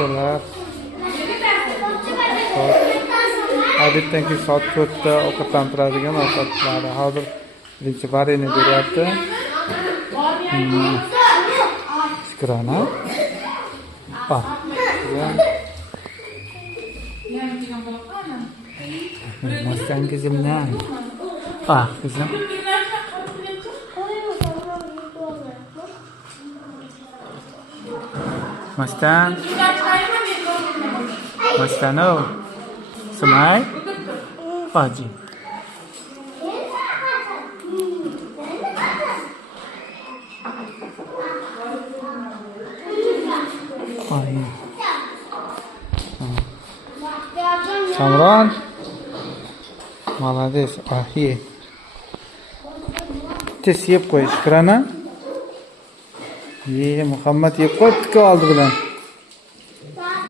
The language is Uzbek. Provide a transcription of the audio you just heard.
Pochchalar. Odatdan keyin soat 4da ovqatlantiradigan ovqatlari. Hozir birinchi varini beryapti. Shukrona. Mastan kızımdan. Kızım. Mastan. Mastano. Semai. Paji. Samron. Молодец. Ye. Tez yeb qo'yish, Shukrona. Muhammad yeb qo'yibdi oldi bilan.